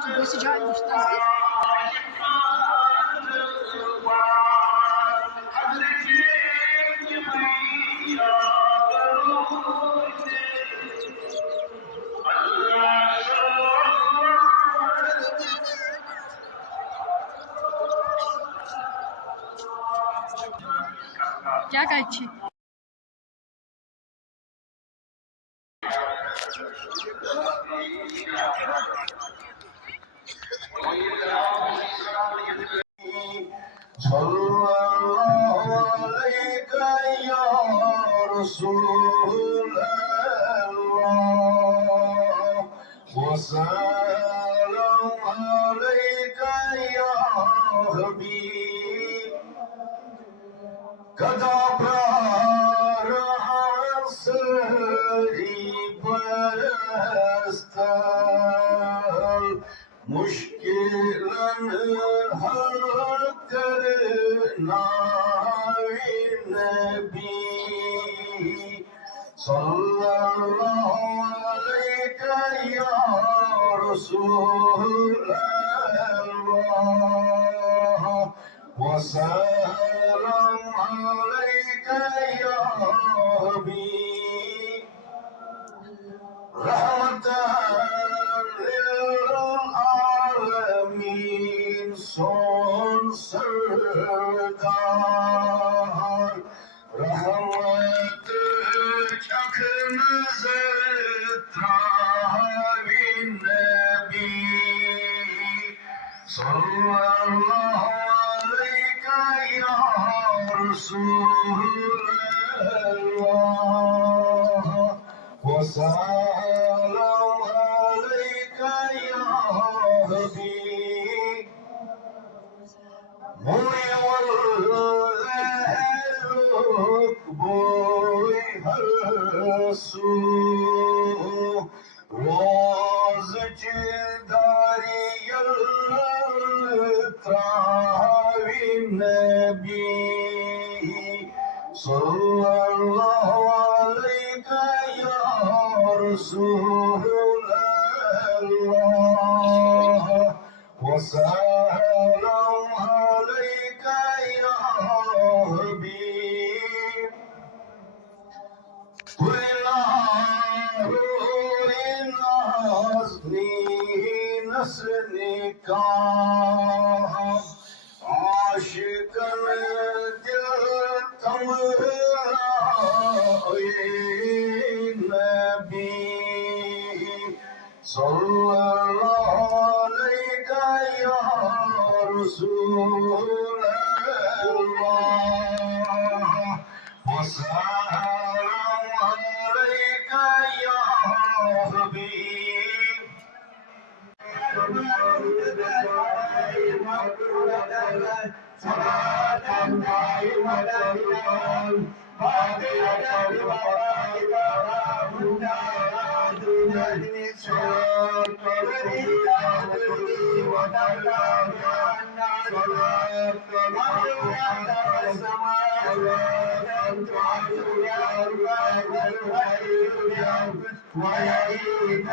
tu vuoi se già hai visto? क्या कहै सल्लल्लाहु अलैका या रसूलल्लाह वसल्लम अलैका या हबीब कदा प्रहसरी परस्तर मुश्किलन हल करना नबी सल्लल्लाहु अलैका या रसूलल्लाह वसल्लम अलैका या हबीब रहमतन लिल आलमीन सोन सरदार रहमत चखन ज़रावी नबी सल्लल्लाहु अलैका या रसूलल्लाह वसल्लम अलैका या हबीब Muy والذهلك boy هرسو روزج داري التراوي النبي صلى الله عليك يا رسول الله وسلام عليك يا حبيب كل روح نسلك عاشق دل نبي صلى الله عليك يا رسول الله وسلام عليك يا حبيب صلاة دائمة باقية ببقائك ويعيد